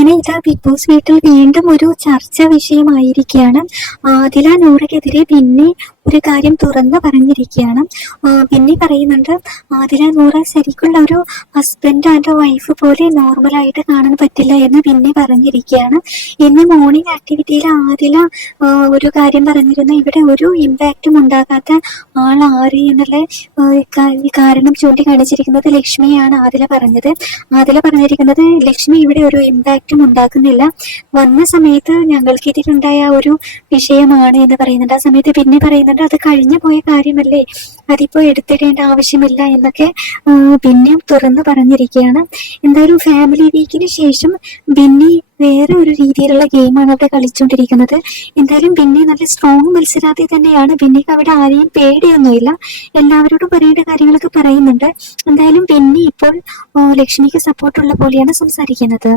അങ്ങനെ ഇതാ big boss വീട്ടിൽ വീണ്ടും ഒരു ചർച്ച വിഷയമായിരിക്കുകയാണ്. ആദില നൂറയ്ക്കെതിരെ പിന്നെ ഒരു കാര്യം തുറന്നു പറഞ്ഞിരിക്കുകയാണ്. പിന്നെ പറയുന്നുണ്ട് ആദില നൂറ ശരിക്കുള്ള ഒരു ഹസ്ബൻഡ് ആൻഡ് വൈഫ് പോലെ നോർമലായിട്ട് കാണാൻ പറ്റില്ല എന്ന് പിന്നെ പറഞ്ഞിരിക്കുകയാണ്. ഇന്ന് മോർണിംഗ് ആക്ടിവിറ്റിയിൽ ആദില ഒരു കാര്യം പറഞ്ഞിരുന്നു. ഇവിടെ ഒരു ഇമ്പാക്റ്റും ഉണ്ടാകാത്ത ആൾ ആര് എന്നുള്ള കാരണം ചൂണ്ടിക്കാണിച്ചിരിക്കുന്നത് ലക്ഷ്മിയാണ് ആദില പറഞ്ഞത്. ആദില പറഞ്ഞിരിക്കുന്നത് ലക്ഷ്മി ഇവിടെ ഒരു ഇമ്പാക്റ്റും ഉണ്ടാക്കുന്നില്ല. വന്ന സമയത്ത് ഞങ്ങൾക്കെതിരുണ്ടായ ഇതിലുണ്ടായ ഒരു വിഷയമാണ് എന്ന് പറയുന്നുണ്ട്. ആ സമയത്ത് പിന്നെ പറയുന്നുണ്ട് അത് കഴിഞ്ഞു പോയ കാര്യമല്ലേ? അതിപ്പോ എടുത്തിടേണ്ട ആവശ്യമില്ല എന്നൊക്കെ പിന്നെ തുറന്നു പറഞ്ഞിരിക്കുകയാണ്. എന്തായാലും ഫാമിലി വീക്കിന് ശേഷം ബിന്നി വേറെ ഒരു രീതിയിലുള്ള ഗെയിമാണ് അവിടെ കളിച്ചുകൊണ്ടിരിക്കുന്നത് എന്തായാലും ബിന്നി നല്ല സ്ട്രോങ് മത്സരാർത്ഥി തന്നെയാണ്. ബിന്നിക്ക് അവിടെ ആരെയും പേടിയൊന്നുമില്ല. എല്ലാവരോടും പറയേണ്ട കാര്യങ്ങളൊക്കെ പറയുന്നുണ്ട്. എന്തായാലും ബിന്നി ഇപ്പോൾ ലക്ഷ്മിക്ക് സപ്പോർട്ടുള്ള പോലെയാണ് സംസാരിക്കുന്നത്.